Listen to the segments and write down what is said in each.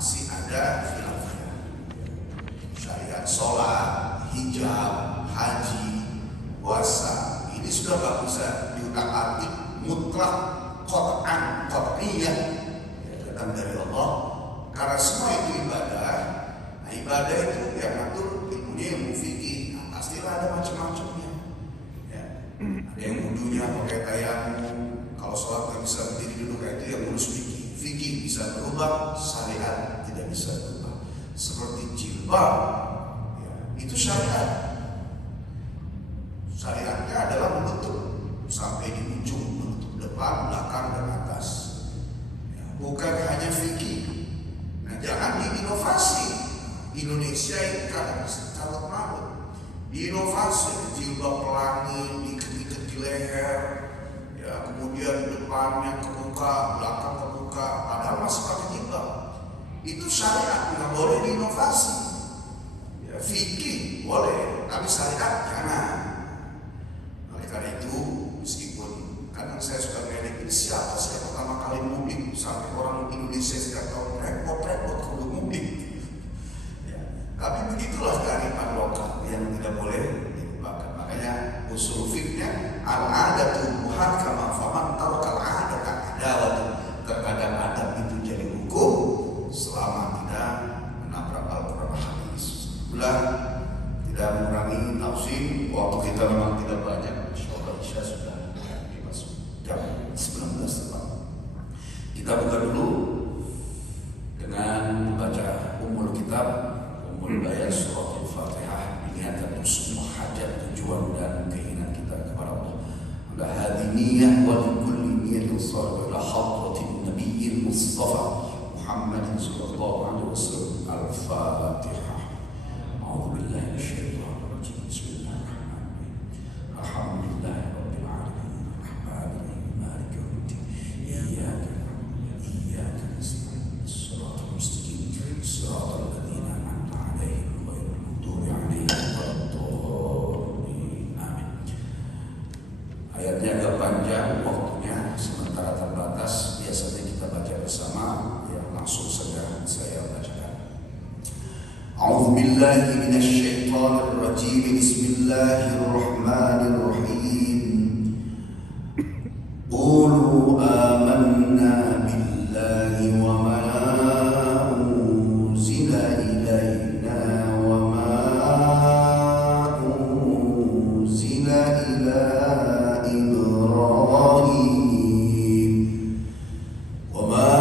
masih ada khilafnya. Syariat sholat, hijab, haji, puasa, ini sudah gak bisa diutak-atik mutlak qat'iyah, datang dari Allah, karena semua itu ibadah. Nah, ibadah itu yang ngatur ilmunya ilmu fikih. Nah, pastilah ada macam-macamnya. Ya. Ada yang wudunya pakai tayamum. Kalau sholat nggak bisa berdiri dulu kayak itu yang ngurus fikih. Fikih bisa berubah, syariat tidak bisa berubah. Seperti jilbab, ya, itu syariat. Syariatnya adalah menutup sampai di ujung, menutup depan, belakang, dan atas. Ya, bukan hanya fikih. Nah, jangan diinovasi. Indonesia ini kadang calon maut. Diinovasi, jilbab pelangi, diikat-ikat di leher, ya, kemudian depannya kebuka, belakang kebuka, padahal masih pakai jilbab. Itu syariat, nggak boleh diinovasi. Ya, fikih boleh, tapi syariat jangan. Oleh karena itu, meskipun kadang saya suka ngedek, ini siapa sih yang pertama kali mudik sampai orang Indonesia setiap tahun repot-repot kudu mudik. Ya, tapi begitulah kearifan lokal yang tidak boleh dilupakan. Makanya usul fikihnya al-adatu muhakkamah faman tarakal adata adawatu. Terkadang adab itu jadi hukum selama tidak menabrak Al-Quran hadis. Bulan tidak mengurangi tafsir, waktu kita memang tidak banyak. Insyaallah Isya sudah masuk jam 19 tepat. Kita buka dulu dengan membaca umul kitab, umul bayan surat Al-Fatihah, niatan untuk semua hajat, tujuan dan keinginan kita kepada Allah. Ala hadhihi niyyah wa li kulli niyyatin salihah ila hadratin nabiyil mustafa Muhammadin sallallahu alaihi wasallam. Al-Fatihah. A'udzu billahi minasyaitonir rajim. Bismillahirrahmanirrahim. Alhamdulillahi rabbil alamin. Arrahmanir rahim. Maliki yaumiddin. Iyyaka na'budu wa iyyaka nasta'in. Shiratal mustaqim. Shiratal ladzina an'amta 'alaihim ghairil maghdubi 'alaihim waladdallin. Amin. Ayatnya agak panjang, waktunya sementara terbatas. Biasanya kita baca bersama, ya langsung saja saya bacakan. A'udzu billahi minasyaitonir rajim. Bismillahirrahmanirrahim. Qulu amanna billahi wa ma unzila ilaina wa ma unzila ila Ibrahim wa ma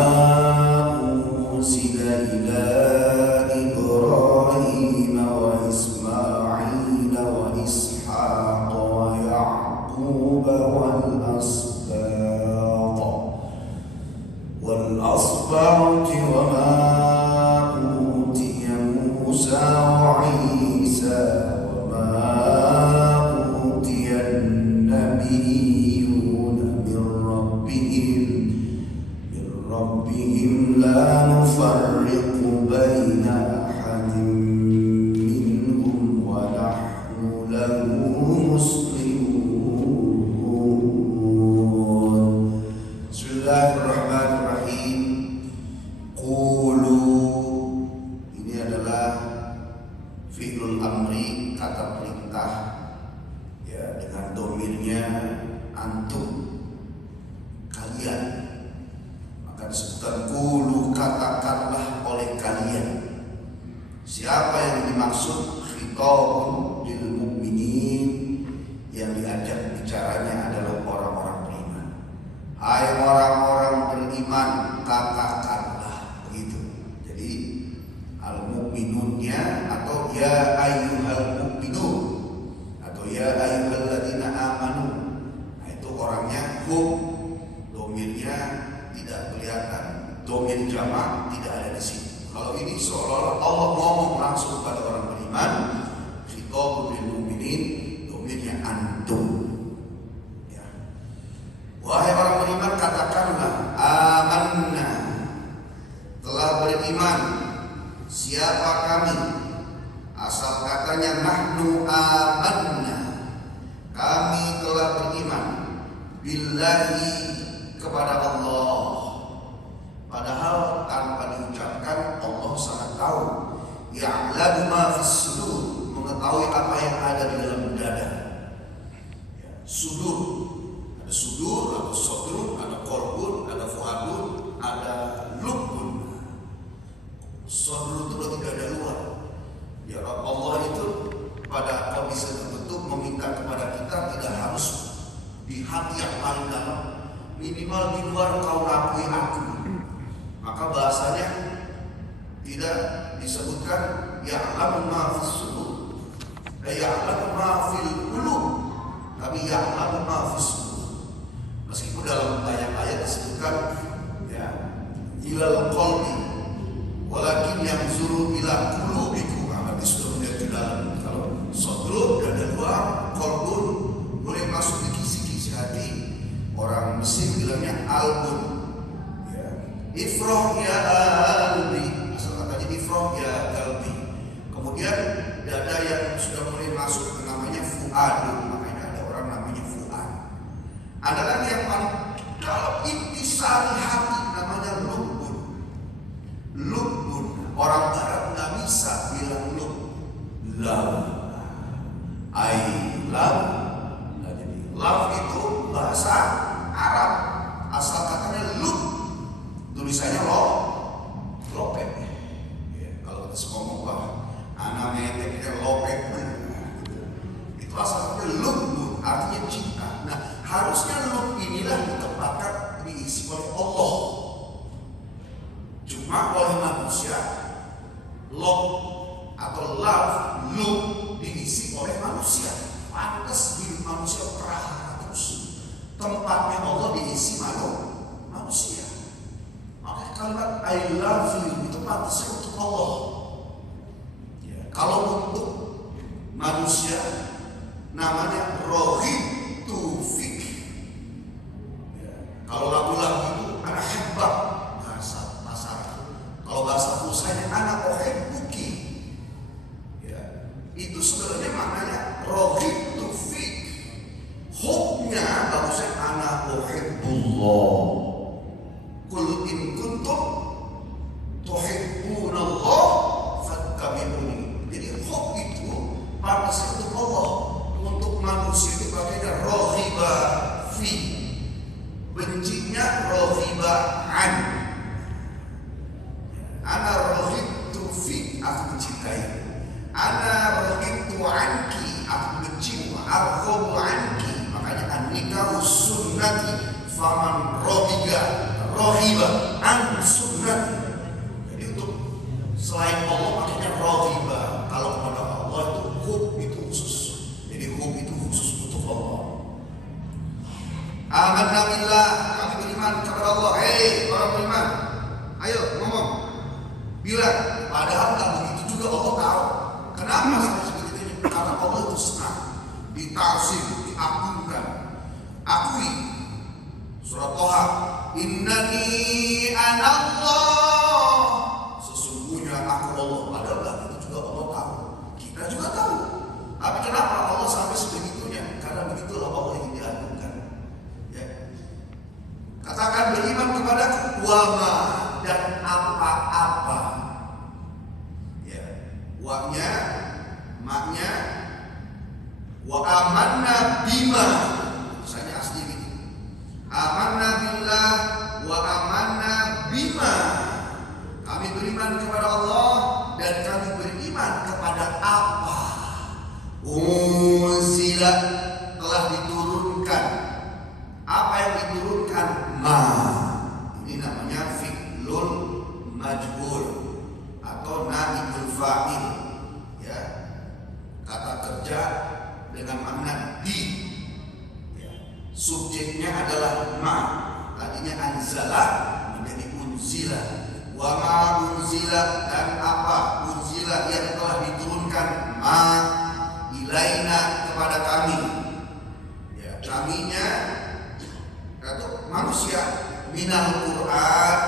unzila ila Ibrahim wa Ismail wa Ishaq wa Ya'qub والأصباط وما أوتي موسى وعيسى وما أوتي النبيون من ربهم لا نفرق بين أحد منهم ونحن له مسلمون. Bismillahirrahmanirrahim. Qulu, ini adalah fi'lul amri, kata perintah, ya, dengan domirnya antum, kalian. Maka disebutkan qulu, katakanlah oleh kalian. Siapa yang dimaksud? Khitabun lil mu'minin, yang diajak bicaranya adalah orang-orang beriman. Hai orang-orang beriman, katakanlah, begitu. Jadi al-mu'minunnya atau ya ayyuhal mu'minun atau ya ayyuhalladzina amanu. Nah, itu orangnya hum, domirnya tidak kelihatan, domir jamak tidak ada di sini. Kalau ini seolah-olah Allah ngomong langsung pada orang beriman. Khitabul lil mu'minin, domirnya antum. Wahai orang beriman, katakanlah amanna, telah beriman. Siapa kami? Asal katanya nahnu amanna, kami telah beriman. Billahi, kepada Allah. Padahal tanpa diucapkan Allah tahu. Ya'lamu ma fis sudur, mengetahui apa yang ada di dalam dada. Ya, sudur, ada sudur, ada sodrun, ada kolbun, ada fuadun, ada lubun. Sodrun itu berarti dada luar. Ya Allah itu pada kondisi tertentu meminta kepada kita tidak harus di hati yang paling dalam, minimal di luar kau akui aku. Maka bahasanya tidak disebutkan ya'lamu ma fis sudur, ya'lamu ma fil qulub, tapi ya'lamu ma fis sudur. Meskipun dalam banyak ayat disebutkan ya ilal qalbi, walakin yang zuru ila qulubikum, berarti sudah melihat ke dalam. Kalau sodrun dada luar, qalbun boleh masuk di kisi-kisi hati. Orang Mesir bilangnya albun. Ya. Ifroh ya albi, asal katanya ifroh ya galbi. Kemudian dada yang sudah mulai masuk namanya fuadun, makanya ada orang namanya fuad. Ada lagi yang paling dalam intisari hati namanya lubun. Lubun, orang Barat nggak bisa bilang lub, love, I love. Nah, jadi love itu bahasa Arab, asal katanya lub, tulisannya lopek. Ya, kalau kita ngomong wah, anak meteknya lopek, itu asal katanya lub, artinya cinta. Nah, harusnya lub inilah ditempatkan diisi oleh Allah. Cuma oleh manusia, love atau love, lub diisi oleh manusia. Pantas hidup manusia perah terus. Tempatnya Allah diisi manusia. Makanya kalimat I love you itu pantasnya untuk Allah. Ya, kalau untuk manusia namanya rohib tufik. Ya, kalau lagu-lagu itu anak hebat bahasa pasar. Kalau bahasa pulsanya anak ohibbuki. Ya, itu sebenarnya maknanya rohib tufik. Hubnya bagusnya anak uhibbullah. Qul in kuntum tuhibbunallah fattabi'uni. Jadi hub itu pantas untuk Allah. Untuk manusia itu pakainya rohiba fi. Bencinya rohiba an. Ana rohibtu fi, aku mencintai. Ana rohibtu anki, aku bencimu. Arghabu anki. An-nikahu sunnati faman rohiba an sunnati. Jadi untuk selain Allah makanya rohiba. Kalau kepada Allah itu hub itu khusus. Jadi hub itu khusus untuk Allah. Amanna billah, kami beriman kepada Allah. Hei orang beriman, ayo ngomong, bilang. Padahal tak begitu juga Allah tahu. Kenapa sampai seperti ini? Karena Allah itu senang ditazim, diagungkan. Akui surat Toha, innani anallah, sesungguhnya aku Allah. Padahal itu juga Allah tahu, kita juga tahu. Tapi kenapa Allah sampai sebegitunya? Karena begitulah Allah yang diagungkan. Ya. Katakan beriman kepadaku, wama, dan apa-apa. Ya. Wa'nya, maknya, wa amanna bima. Saya asli gitu. Amanna billah wa amanna bima. Kami beriman kepada Allah dan kami beriman kepada apa? Unzila, telah diturunkan. Apa yang diturunkan? Ma. Ini namanya fi'lun majhul atau naibul fa'il. Ya. Kata kerja dengan makna di. Subjeknya adalah ma, tadinya anzala menjadi unzila. Wa ma unzila, dan apa unzila yang telah diturunkan ma ilaina kepada kami. Ya, kaminya itu manusia, minal Quran,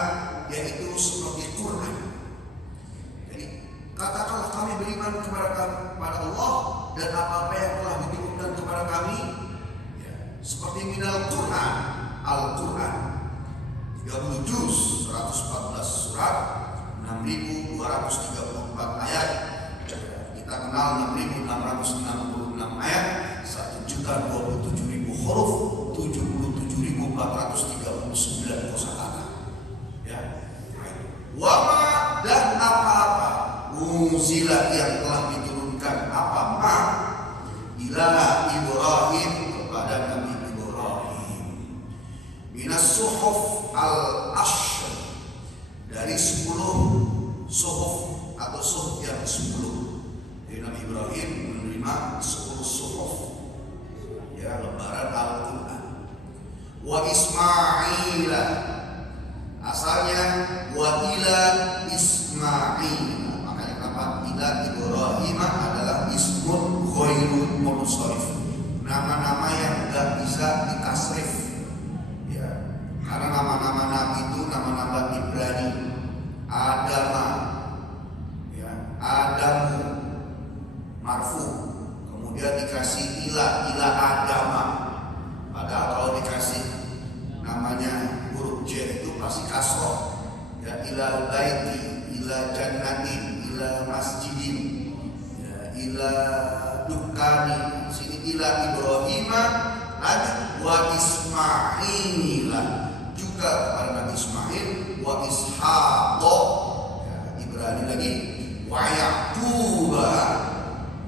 yaitu seperti Quran. Jadi katakanlah kami beriman kepada Allah dan apa-apa yang telah diturunkan kepada kami. Seperti minal Quran, Al-Quran 30 juz, 114 surat, 6.234 ayat. Kita kenal 6.666 ayat, 1.027.000 huruf, 77.439 kosakata. Ya. Wama dan apa-apa unzila yang telah diturunkan apa ma ila Ibrahim kepada Nabi Ibrahim minas suhuf al-ashr dari 10 suhuf atau suhuf yang 10. Jadi Nabi Ibrahim menerima 10 suhuf, ya, lembaran Al-Quran. Wa Ismaila, asalnya wa ila Ismail, makanya kenapa ila Ibrahim adalah ismun ghairul munsharif, nama-nama yang enggak bisa ditasrif, ya, karena nama-nama Nabi itu nama-nama Ibrani. Adama, ya, Adamu marfu, kemudian dikasih ila Adama, padahal kalau dikasih namanya huruf J itu pasti kasroh, ya, ila baiti, ila jannatin, ila masjidin, ya, ila dukani. Sini ila Ibrahima, lanjut wa Ismaila, juga kepada Nabi Ismail, wa Ishaq, ya, Ibrani lagi, wa Yaquba,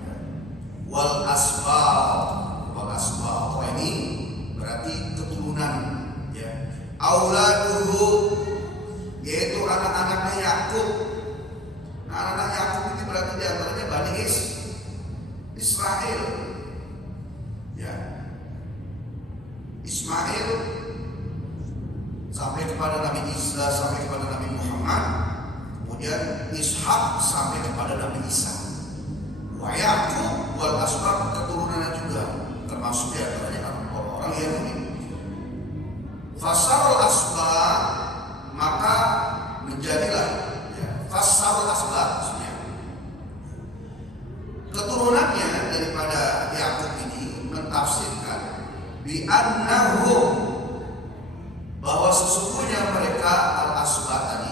ya, wal asbaq. Ini berarti keturunan, ya, auladuhu, yaitu anak-anaknya Yakub. Nah, anak-anak Yakub itu berarti diantaranya Bani Israel, ya. Ismail sampai kepada Nabi Isa, sampai kepada Nabi Muhammad, kemudian Ishak sampai kepada Nabi Isa. Wa Yaqub wal asbaq, keturunannya juga termasuk diantaranya orang-orang Yahudi. Fasarul asbaq, maka menjadilah, ya, fasarul asbaq maksudnya keturunannya daripada Yakub ini mentafsirkan bi annahu, bahwa sesungguhnya mereka al-asbaq tadi,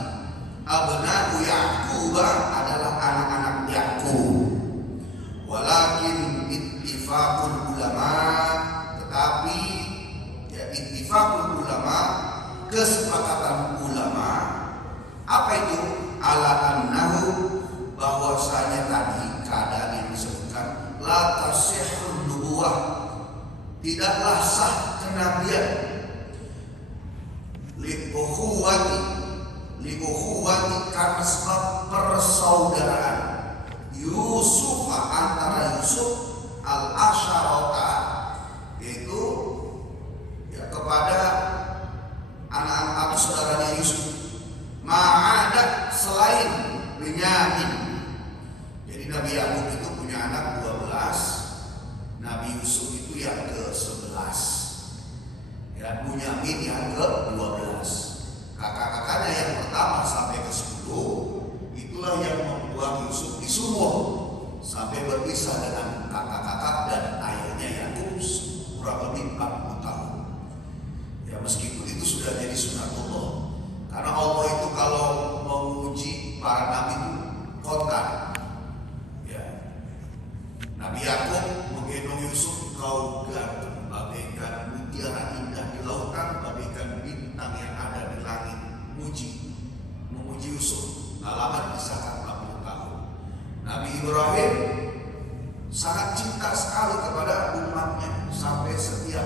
abna'u Yaqub, adalah anak-anak Yakub. Walakin ittifaqul ulama, tetapi, ya, ittifaqul ulama, kesepakatan ulama, apa itu? Ala annahu, bahwasanya tadi keadaan yang disebutkan la tasihhun nubuwah, tidaklah sah kenabian, liukhuwati karena sebab persaudaraan Yusuf, antara Yusuf al-asyarata, yaitu, ya, kepada anak-anak atau saudaranya Yusuf, ma'adat selain Benyamin. Jadi Nabi Yakub itu punya anak 12, Nabi Yusuf itu yang ke-11, ya, Benyamin yang ke-12. Kakak-kakaknya yang pertama sampai ke-10, itulah yang membuat Yusuf disumur sampai berpisah dengan kakak-kakak dan ayahnya Yakub kurang lebih 40 tahun. Ya, meskipun itu sudah jadi sunatullah, karena Allah itu kalau menguji para nabi itu kontan. Ya, Nabi Yakub menggendong Yusuf, kau ganteng bagaikan mutiara indah di lautan, bagaikan bintang yang ada di langit. Memuji Yusuf, halaman kisah 40 tahun. Nabi Ibrahim sangat cinta sekali kepada umatnya, sampai setiap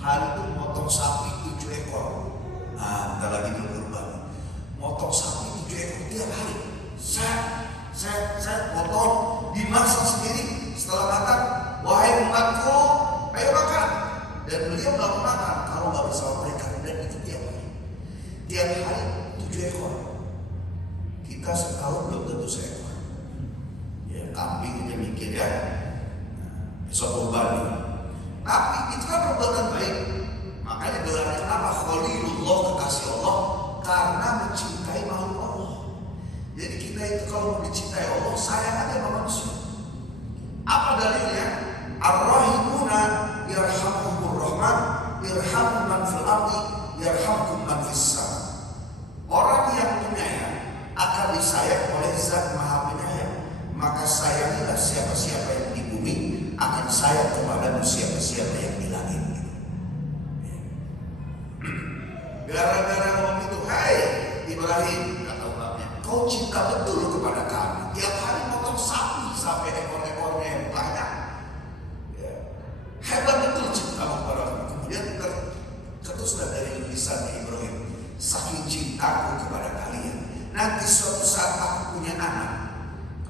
hari itu motong sapi 7 ekor. Nah, kita lagi berkurban, motong sapi 7 ekor tiap hari. Saya potong, dimasak sendiri. Setelah makan, wahai umatku, ayo makan. Dan beliau nggak mau makan kalau nggak bersama mereka, dan itu tiap hari 7 ekor. Kita setahun belum tentu seekor. Ya, kambing aja mikir, ya, besok kurban. Tapi itu kan perbuatan baik. Makanya gelarnya kenapa Khalilullah, kekasih Allah, karena mencintai makhluk Allah. Jadi kita itu kalau mencintai Allah, sayang aja sama manusia. Apa dalilnya? Ar-Rahimuna yarhamuhumur Rahman, irhamu man fil ardi yarhamkum man fis sama. Orang yang penyayang akan disayang cinta betul kepada kami. Tiap hari potong sapi sampai ekor-ekornya yang banyak. Ya. Hebat betul cintamu kepada kami. Kemudian ketuslah dari lisannya Ibrahim, saking cintaku kepada kalian, nanti suatu saat aku punya anak,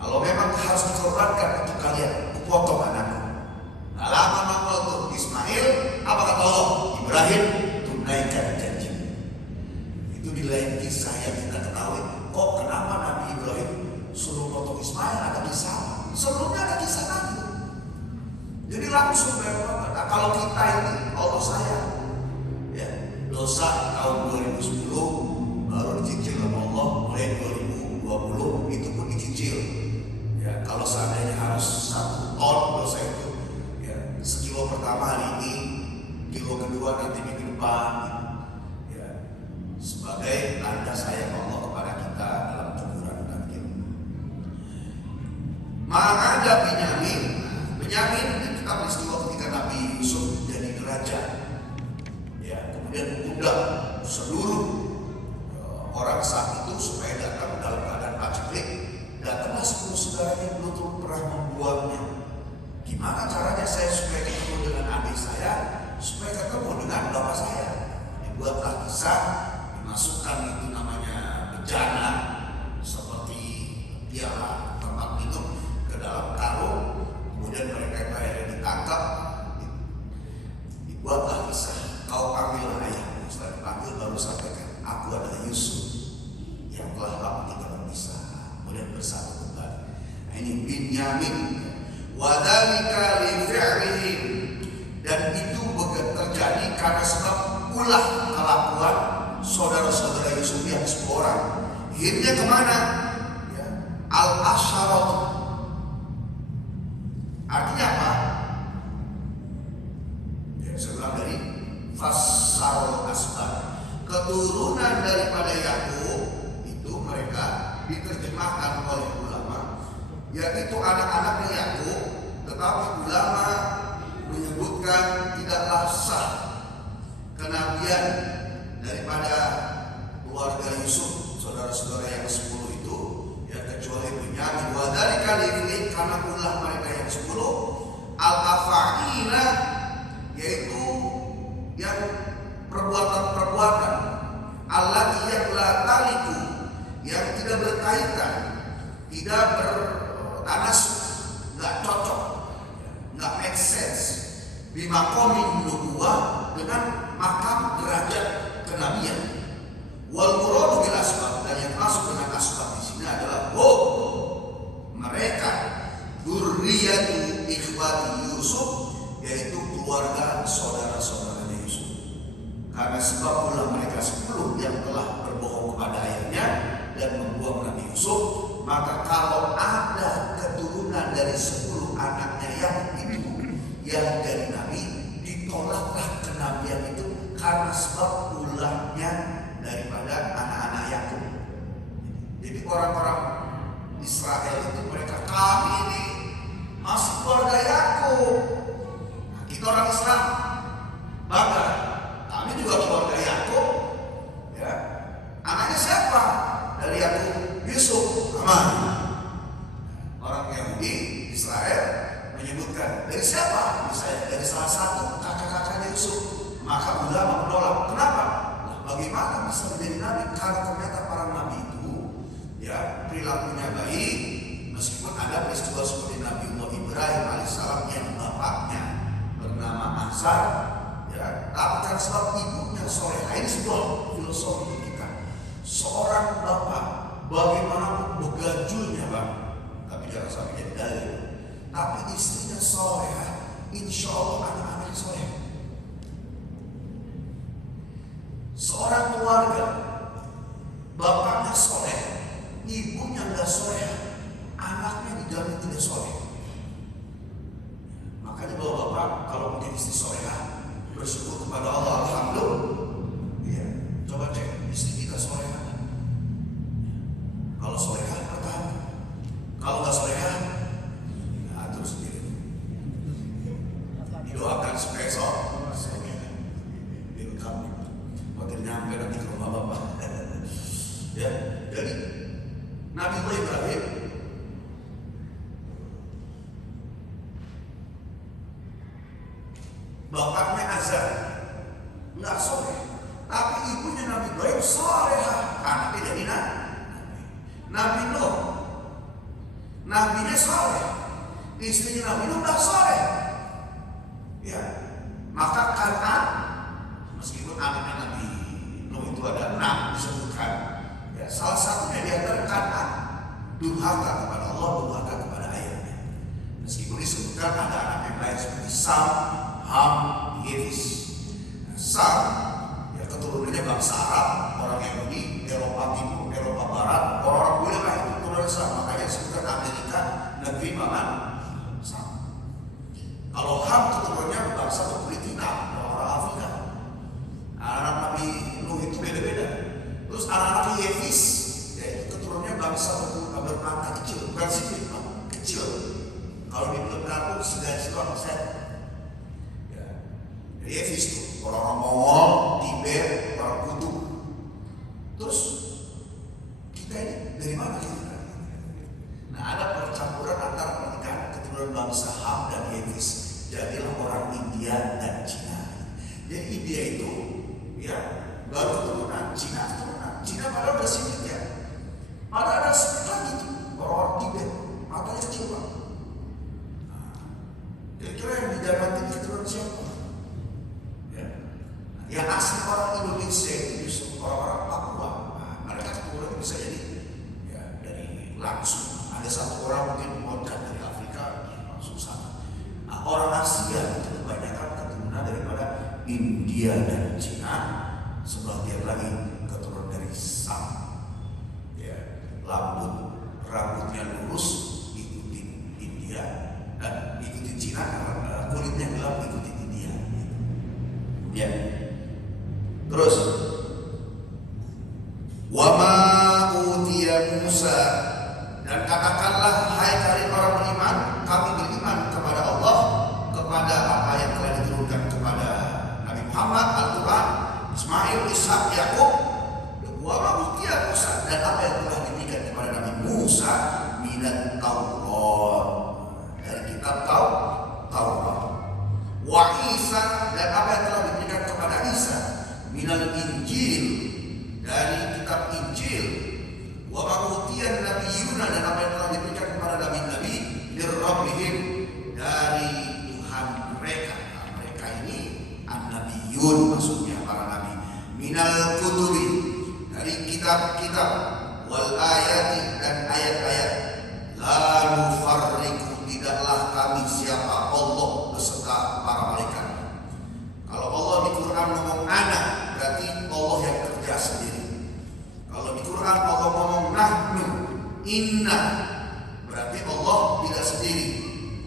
kalau memang harus dikorbankan untuk kalian, aku potong anakku. Nah, lama mama untuk Ismail, apa kata Allah? Ibrahim, tunaikan janji. Itu di lain kisah yang kita ketahui. Kok kenapa Nabi Ibrahim suruh potong Ismail? Ada kisah. Sebelumnya ada kisah lagi. Jadi langsung nah, kalau kita ini Allah sayang, ya, dosa tahun 2010 baru dicicil sama Allah, mulai 2020 itu pun dicicil. Ya, kalau seandainya harus 1 ton dosa itu, ya, sekilo pertama hari ini, kilo kedua nanti minggu depan, ya, sebagai tanda sayang Allah kepada kita dalam teguran nanti. Maka Benyamin kita peristiwa ketika Nabi Yusuf jadi raja, ya, kemudian mengundang seluruh orang saat itu supaya datang dalam keadaan paceklik. Datanglah 10 saudaranya belum pernah membuangnya. Gimana caranya saya supaya ketemu dengan adik saya, supaya ketemu dengan bapak saya? Dibuatlah kisah, dimasukkan itu namanya bejana, seperti piala tempat minum ke dalam karung. Kemudian mereka yang akhirnya ditangkap, dibuatlah kisah. Kau panggil ayahmu, setelah dipanggil baru sampaikan, aku adalah Yusuf yang telah lama kita berpisah, kemudian bersatu kembali. Nah, ini Benyamin. Wadzalika li fi'lihim, dan itu terjadi karena sebab ulah kelakuan saudara-saudara Yusuf yang 10 orang. Akhirnya kemana? Ya, al-asharat. Artinya apa? Ya, saya ulang dari Fassarul Asbar, keturunan daripada Yakub. Itu mereka diterjemahkan oleh ulama, yaitu anak-anaknya Yakub. Tetapi ulama menyebutkan tidaklah sah kenabian daripada keluarga Yusuf, saudara-saudara yang 10 itu, ya, kecuali Benyamin. Wa dzalika li, karena ulah mereka yang 10 al-afa'ila, yaitu yang perbuatan-perbuatan allati yang la taliku, yang tidak berkaitan, tidak bernasab, nggak cocok, nggak make sense, bimaqamin nubuwah, dengan makam derajat kenabian. Wal muradu bil asbab, dan yang masuk dengan asbab di sini adalah mereka dzurriyyatu ikhwati Yusuf, yaitu keluarga saudara-saudaranya Yusuf. Karena sebab ulah mereka 10 yang telah berbohong kepada ayahnya dan membuang Nabi Yusuf, maka kalau ada keturunan dari 10 anaknya yang itu yang dari Nabi, ditolaklah kenabian itu karena sebab ulahnya daripada anak-anak Yakub. Jadi orang-orang Israel itu mereka, kami ini masih keluarga Yakub. Nah, kita orang Islam bangga, kami juga keluarga Yakub. Ya, anaknya siapa dari Yakub? Yusuf. Aman. Orang Yahudi Israel menyebutkan, dari siapa? Misalnya dari salah satu kakak-kakaknya Yusuf. Maka ulama menolak. Kenapa? Nah, bagaimana bisa menjadi nabi? Karena ternyata para nabi itu, ya, perilakunya baik, meskipun ada peristiwa seperti Nabi Ibrahim alaihissalam yang bapaknya bernama Azar, ya, tapi karena sebab ibunya soleh. Ini sebuah filosofi kita. Seorang bapak bagaimanapun begajulnya, Pak, tapi jangan sampai jadi dalil. Tapi istrinya soleh, insya Allah anak-anaknya soleh. Seorang keluarga, bapaknya soleh, ibunya nggak soleh, anaknya dijamin tidak soleh. Makanya bapak kalau punya istri solehah, bersyukur kepada Allah, alhamdulillah. Ya, coba cek istri kita solehah. Kalau solehah pertahankan, kalau nggak solehah, nah, terus sendiri. Didoakan supaya soleh. Nabi Ibrahim bapaknya Azar nggak soleh, tapi ibunya Nabi Ibrahim solehah, anaknya jadi nabi. Nabi Nuh, nabinya soleh, istrinya Nabi Nuh nggak soleh. Ya, maka Kan'an, meskipun anaknya Nabi Nuh itu ada 6 disebutkan, ya, salah satunya di antara Kan'an durhaka kepada Allah, durhaka kepada ayahnya. Meskipun disebutkan ada anak yang lain seperti Sam, Ham, Yefis. Sam, ya keturunannya bangsa Arab, orang Yahudi, Eropa Timur, Eropa Barat, orang-orang boleh lah itu keturunan Sam. Makanya disebutkan Amerika negeri paman Sam. Kalau Ham keturunannya bangsa berkulit hitam, orang Afrika. Anak Nabi Nuh itu beda-beda. Terus anak-anak Yefis, ya itu keturunannya bangsa bermata kecil, bukan sipit, kecil. Kalau di belum kampung sudah orang set. Yefis itu orang-orang Mongol, Tibet, orang kutub. Terus kita ini dari mana kita? Nah, ada percampuran antara pernikahan keturunan bangsa Ham dan Yefis. Jadilah orang India dan Cina. Jadi India itu ya baru keturunan, Cina keturunan. Cina padahal udah sipit ya. Ada sipit lagi tuh orang-orang Tibet, matanya kecil banget. Kira-kira yang didapat ini keturunan siapa? Yang asli orang Indonesia itu justru orang-orang Papua. Nah, mereka keturunan bisa jadi ya, dari langsung. Ada satu orang mungkin moncat dari Afrika langsung sana. Nah, orang Asia itu kebanyakan keturunan daripada India dan Cina. Sebagian lagi keturunan dari Sam. Ya, rambutnya lurus ikutin India dan ikutin Cina karena kulitnya gelap ikutin India. Ya. Terus wama utiya Musa, dan katakanlah hai kalian orang beriman, kami beriman kepada Allah, kepada apa yang telah diturunkan kepada Nabi Muhammad, Al-Quran, Ismail, Ishak, Yakub. Wama utiya Musa, dan apa yang telah diberikan kepada Nabi Musa minat Taurat, dari kitab Taurat. Wa Isa, dan apa yang telah diberikan kepada Isa minal Injil, dari kitab Injil. Wa ma'utiyan nabiyuna, dan apa yang telah diberikan kepada nabi-nabi lirabbihim, dari Tuhan mereka. Nah, mereka ini an-nabiyun, maksudnya para nabi. Minal kutubi, dari kitab-kitab, wal ayati, dan ayat-ayat. La nufarriqu, tidaklah kami siapa Allah beserta para malaikat. Kalau Allah di Quran ngomong anak, berarti Allah yang kerja sendiri. Kalau di Quran Allah ngomong nahnu, inna, berarti Allah tidak sendiri,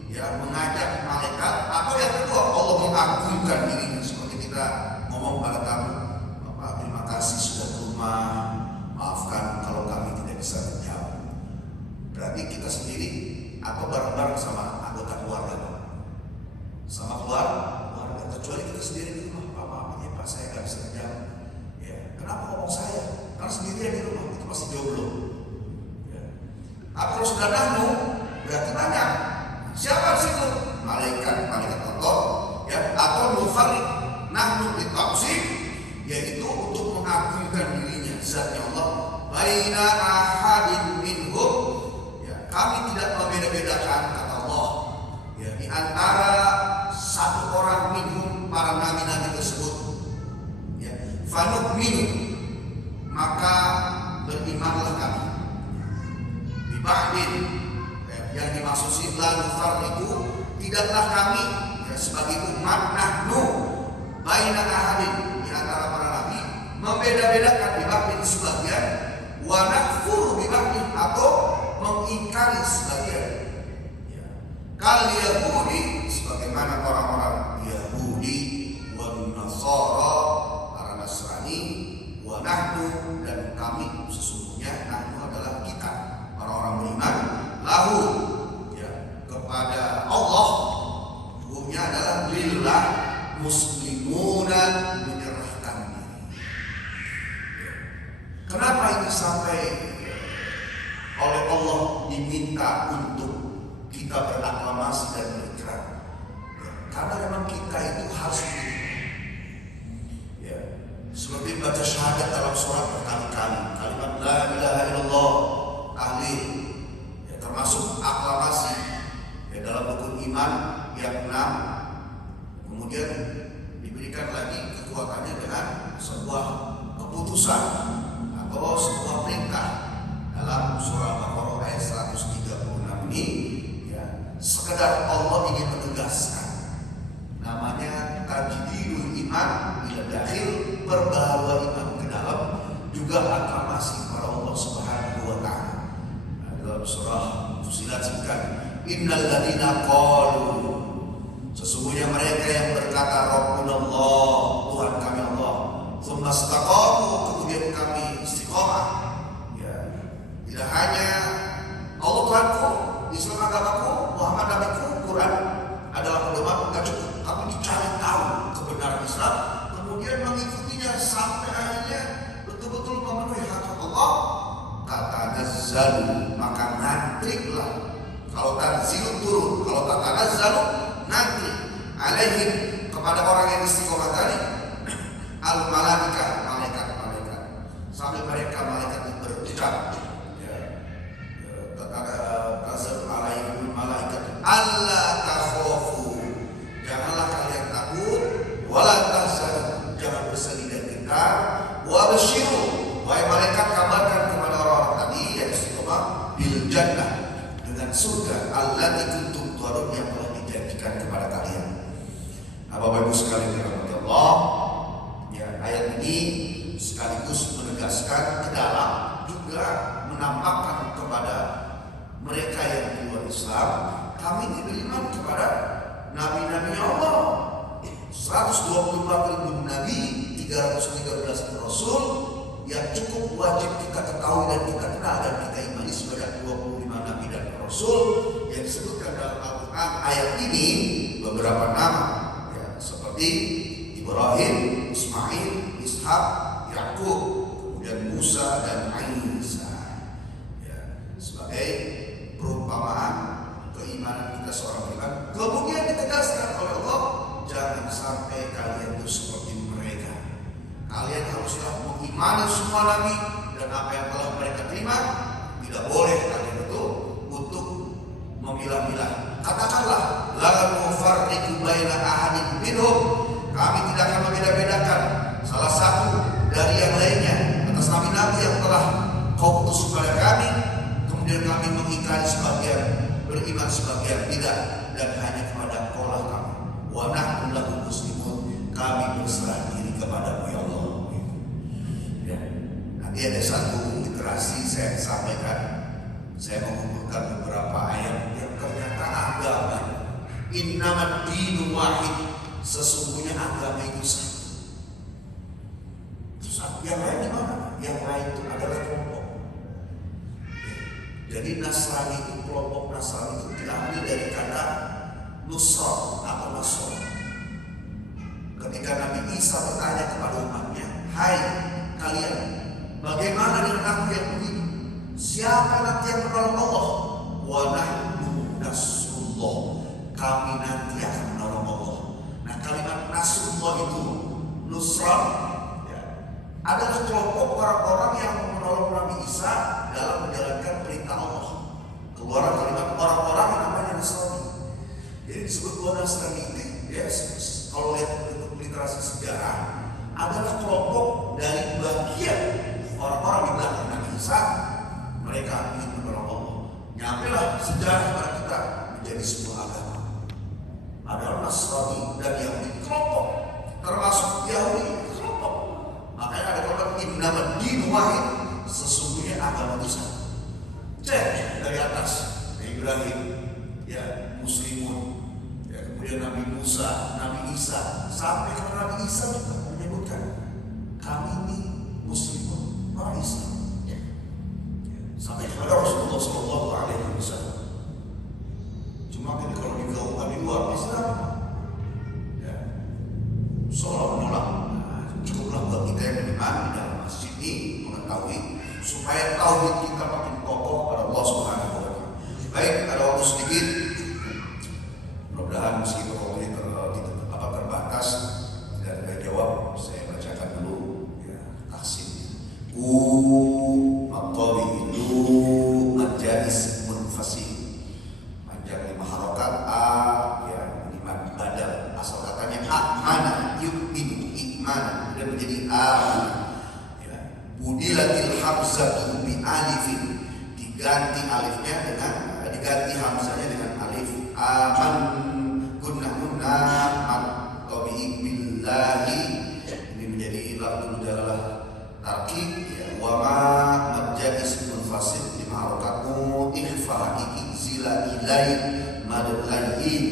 ya, mengajak malaikat. Atau yang kedua, Allah mengagungkan dirinya, seperti kita ngomong pada tamu, Bapak terima kasih sudah ke rumah, maafkan kalau kami tidak bisa menjawab. Berarti kita sendiri atau bareng-bareng sama anggota keluarga, sama keluarga. Kecuali kita sendiri di rumah, Bapak, Pak, saya nggak bisa menjawab. Ya, kenapa ngomong saya? Karena sendirian di rumah, itu masih jomblo. Ya. Tapi kalau sudah nahnu, berarti banyak. Siapa di situ? Malaikat Allah, ya, atau nufarik nahnu litaqsim, yaitu untuk mengagungkan dirinya, zatnya Allah. Baina ahadin minhum, ya, kami tidak membeda-bedakan, kata Allah, ya, di antara satu orang minhum, para nabi-nabi tersebut, ya, fanu'minu, maka berimanlah kami, biba'din, ya, yang dimaksud la nufarriqu, tidaklah kami, ya, sebagai umat nahnu baina ahadin, di antara para nabi, membeda-bedakan biba'din sebagian, wa nakfuru biba'din, atau mengingkari sebagian, ya. Kal Yahudi, sebagaimana orang-orang Yahudi, wa Nasara, para Nasrani, wa nahnu, dan kami sesungguhnya, nahnu adalah kita, orang-orang beriman, lahu, ya, kepada Allah, hukumnya adalah lillah, muslimuna, menyerahkan diri. Ya. Kenapa ini sampai diminta untuk kita beraklamasi dan berikrar? Ya, karena memang kita itu harus begitu. Ya, seperti baca syahadat dalam sholat berkali-kali, kalimat la ilaha illallah, tahlil, ya, termasuk aklamasi ya, dalam rukun iman yang 6. Kemudian diberikan lagi kekuatannya dengan sebuah keputusan atau sebuah perintah dalam surah Al-Baqarah ayat 136 ini ya, sekedar Allah ingin menegaskan namanya tajdidul iman ila dakhil, berbaharua iman ke dalam, juga aklamasi kepada Allah Subhanahu wa taala. Nah, dalam surah Fussilat disebutkan innal ladzina qalu, sesungguhnya mereka yang berkata Rabbunallah, Tuhan kami Allah, tsumma istaqamu, kemudian kami istiqamah. Ya, tidak hanya Allah Tuhanku, Islam agamaku, Muhammad nabiku, Quran adalah pedoman, enggak cukup, tapi dicari tahu kebenaran Islam, kemudian mengikutinya sampai akhirnya betul-betul memenuhi hak Allah. Tatanazzalu, maka nantilah. Kalau tanzilun turun, kalau tatanazzalu nanti alaihim, kepada orang yang istiqomah tadi, al malaika, malaikat-malaikat, sampai mereka malaikat berucap ya, tanzil alaihim malaikat alla takhafu, janganlah kalian takut, wala tahzanu, jangan bersedih dan gentar, wa basyiru, wahai malaikat kabarkan kepada orang-orang tadi yang istiqomah, bil jannah, dengan surga allati kuntum tu'adun, yang telah dijanjikan kepada kalian. Nah, Bapak Ibu sekalian dirahmati Allah, ya, ayat ini sekaligus menegaskan ke dalam, juga menampakkan kepada mereka yang di luar Islam, kami beriman kepada nabi-nabi Allah, 124 ribu nabi, 313 rasul, yang cukup wajib kita ketahui dan kita kenal dan kita imani sebanyak 25 nabi dan rasul yang disebutkan dalam Al-Quran. Ayat ini beberapa nama ya, seperti Ibrahim, Ismail, Ishak, Yakub, kemudian Musa dan Isa ya, sebagai perumpamaan keimanan kita seorang beriman. Kemudian ditegaskan oleh Allah, jangan sampai kalian itu seperti mereka. Kalian haruslah mengimani semua nabi dan apa yang telah mereka terima. Tidak boleh kalian itu untuk memilah-milah. Katakanlah, la nufarriqu baina ahadin minhum, kami tidak akan membeda-bedakan salah satu dari yang lainnya atas nabi-nabi yang telah kau utus kepada kami. Kemudian kami mengingkari sebagian, beriman sebagian tidak, dan hanya kepada Kaulah kami. Wa nahnu lahu muslimun, kami berserah diri kepadamu ya Allah. Ya. Nanti ada satu literasi saya sampaikan. Saya mengumpulkan beberapa ayat yang ternyata agama. Innamad dinu wahid, sesungguhnya agama itu satu. Yang lain di mana? Yang lain itu adalah kelompok. Jadi Nasrani itu, kelompok Nasrani itu diambil dari kata Nusra atau Nasr. Ketika Nabi Isa bertanya kepada umatnya, hai kalian, bagaimana dengan aku yang begini? Siapa nanti yang menolong Allah? Wa nahnu nasrullah, kami nanti akan menolong Allah. Nah, kalimat nasrullah itu, Nusra ya, adalah kelompok orang-orang yang menolong Nabi Isa dalam menjalankan perintah Allah. Keluar kalimat orang-orang yang namanya Nasrani. Jadi disebut bahwa Nasrani itu ya, kalau lihat literasi sejarah, adalah kelompok dari bagian orang-orang di belakang Nabi Isa. Mereka ingin menolong Allah. Nyampelah sejarah kepada kita menjadi sebuah agama. Adalah Nasrani dan Yahudi kelompok, termasuk Yahudi kelompok. Makanya ada kalimat innamad dinu wahid, sesungguhnya agama itu satu. Cek dari atas, Ibrahim, ya Muslimun, ya, kemudian Nabi Musa, Nabi Isa, sampai ke Nabi Isa juga menyebutkan kami ini Muslimun, orang Islam. Ya. Sampai kepada Rasulullah SAW. Cuma ini kalau digaungkan di luar Islam, ya, seolah menolak. Nah, cukuplah buat kita yang beriman di dalam masjid ini mengetahui supaya tauhid kita makin kokoh pada Allah Subhanahu wa taala. diganti alifnya dengan diganti hamzahnya dengan alif. Aman gunnah at-tabi'i billahi, ini menjadi lafzul jalalah tarkib ya. Wa ma madja ismun fasid lima harokatmu ikhfa zila ilai madlain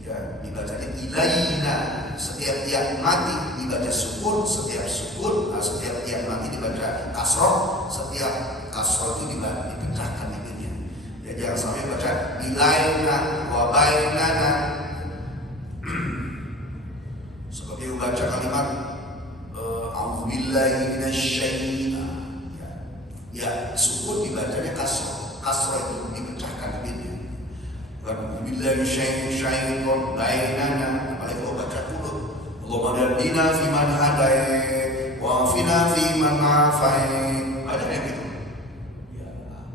ya, dibacanya ilaina. Setiap yang mati dibaca sukun, setiap yang mati dibaca kasroh, setiap kasroh itu dipecahkan bibirnya. Ya, jangan sampai baca ilaina wa bainana. Seperti membaca kalimat a'udzubillahi minasyaitonir. Ya, sukun dibacanya kasroh, kasroh itu dipecahkan bibirnya. A'udzubillahi minasyaitonir bainana. Apalagi kalau baca Allahumma hadina fi man hadait wa afina fi man afait. Ada yang gitu. Ya,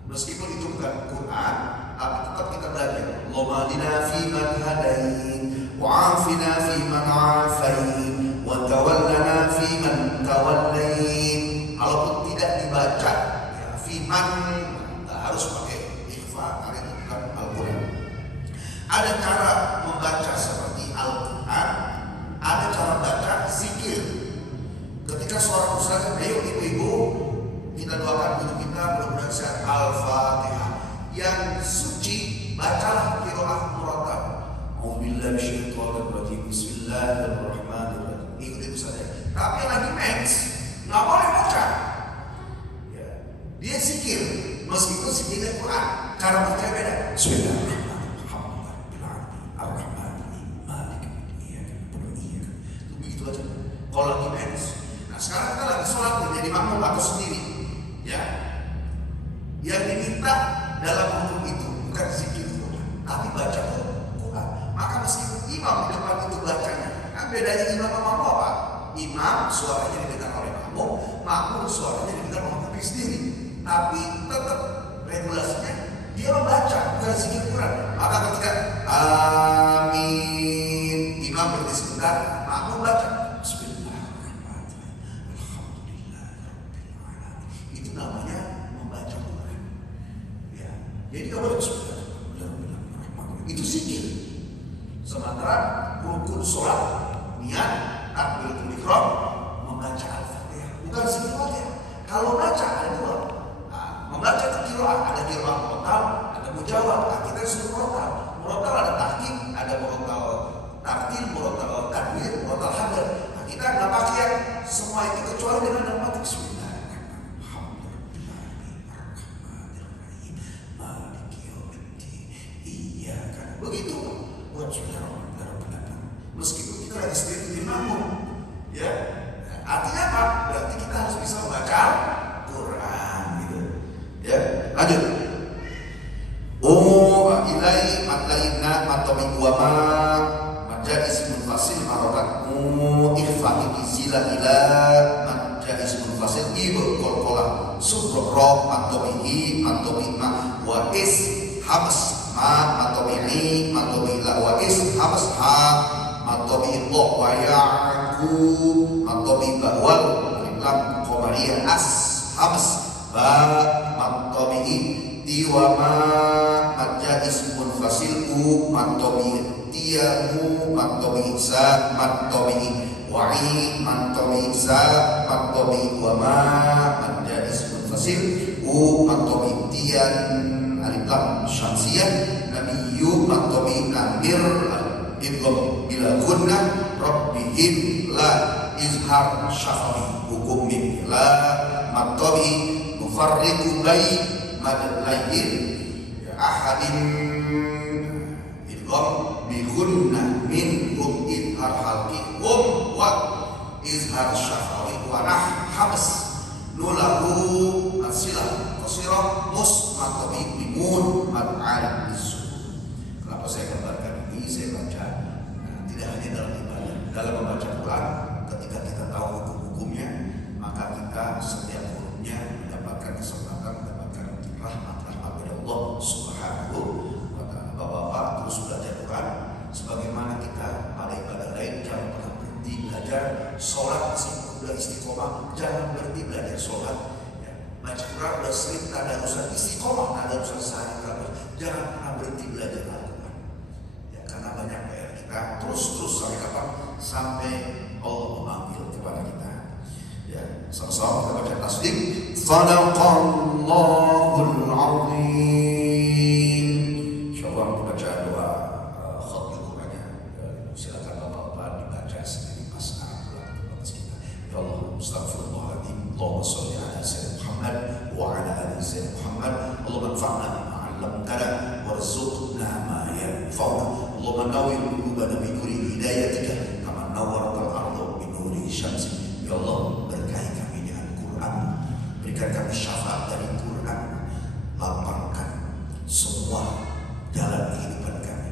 meskipun itu bukan Quran, tapi tetap kita belajar. Allahumma hadina fi man hadait wa afina fi man afait wa tawallana fi man tawallait. Kalaupun tidak dibaca ya, fi man harus pakai ikhfa karena itu bukan Al-Quran. Ada cara membaca seperti Al-Quran, ada cara baca zikir. Ketika seorang ustaz, ayo ibu-ibu kita doakan guru kita mudah-mudahan sehat. Al-Fatihah yang suci, bacalah qiraah murattal. A'udzubillahi minasyaitonir rajim. Bismillahirrahmanirrahim. Ikuti saja. Tapi yang lagi mens nggak boleh baca. Ya. Dia zikir, meskipun zikirnya Quran, cara baca beda. Bismillahirrahmanirrahim. Kalau lagi mens. Nah sekarang kita lagi sholat jadi makmum atau sendiri, ya. Yang diminta dalam hukum itu bukan zikir Quran, tapi baca Quran. Maka meskipun imam di depan itu bacanya, kan bedanya imam sama makmum apa? Imam suaranya didengar oleh makmum, makmum suaranya didengar oleh makmum sendiri. Tapi tetap regulasinya dia membaca bukan zikir Quran. Maka ketika amin, imam berhenti sebentar, makmum baca. Namanya membaca Quran. Ya. Jadi kalau itu zikir. Sementara rukun sholat, niat, takbiratul ihram, membaca Al-Fatihah, bukan zikir Fatihah. Kalau baca ada dua. Nah, membaca itu qiraah, ada qiraah murattal, ada mujawab. Nah, kita suruh murattal. Murattal ada tahqiq, ada murattal tartil, murattal tanwir, murattal hadar. Nah, kita nggak pakai semua itu kecuali dengan nama bismillah. Begitu buat saudara. Meskipun kita lagi sendiri di makmum, ya. Artinya apa? Berarti kita harus bisa membaca Quran, gitu. Ya, lanjut. Oh, ilai matlaina matomi wa ma majais munfasil marokat ikhfa izila ila majais munfasil ibu qalqala subra matomi ma wa is habs ma matobi'i matobi'la wa is habas ha matobi'illah wa ya'ku matobi'ba wal lam qamariyah as habas ba matobi'i tiwa ma majja ismun fasilku matobi'i tiyamu matobi'i sa matobi'i wa'i matobi'i sa matobi'i wa ma majja ismun fasilku matobi'i tiyan alif lam syamsiyah nabiyyu matobi namir idgham bila gunnah rabbihim la izhar syafawi hukum min la matobi mufarriqu bai madlain ahadin idgham bi gunnah min izhar halqi wa izhar syafawi wa nah habs nulahu asilah qasirah mus matobi limun mat'al isu. Kenapa saya gambarkan ini? Saya baca tidak hanya dalam ibadah, dalam membaca Quran, ketika kita tahu hukum-hukumnya, maka kita setiap hurufnya mendapatkan kesempatan, mendapatkan rahmat dari Allah Subhanahu wa Ta'ala. Bapak-bapak terus belajar Quran, sebagaimana kita pada ibadah lain jangan pernah berhenti belajar. Sholat sudah istiqomah, jangan berhenti belajar sholat. Sadaqallahul azim. Insyaallah membaca doa khatmul Qur'annya. Silakan Bapak-bapak dibaca sendiri pas anak pulang atas kita. Ya Allah, astaghfirullahaladzim. Allahumma sholli ala sayyidina Muhammad wa ala ali sayyidina Muhammad. Allahumma anfa'na bima 'allamtana warzuqna ma yanfa'una. Allahumma nawwir qulubana bi nuri hidayatika kama nawwaratal arda bi nuri syamsi. Ya Allah, berkahi kami dengan Quran. Berikan kami syafaat dari Quran. Lapangkan semua jalan kehidupan kami,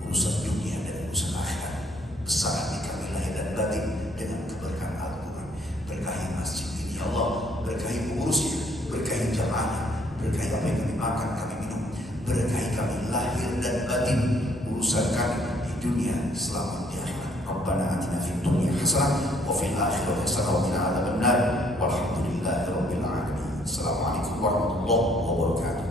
urusan dunia dan urusan akhirat. Besar hati kami lahir dan batin dengan keberkahan Al-Quran. Berkahi masjid ini ya Allah, berkahi pengurusnya, berkahi jamaahnya, berkahi apa yang kami makan, kami minum, berkahi kami lahir dan batin, urusan kami di dunia selamat di akhirat. Rabbana atina fid dunya hasanah wa fil akhirati hasanah wa qina adzabannar. Walhamdulillahirabbil alamin. Assalamualaikum warahmatullahi wabarakatuh.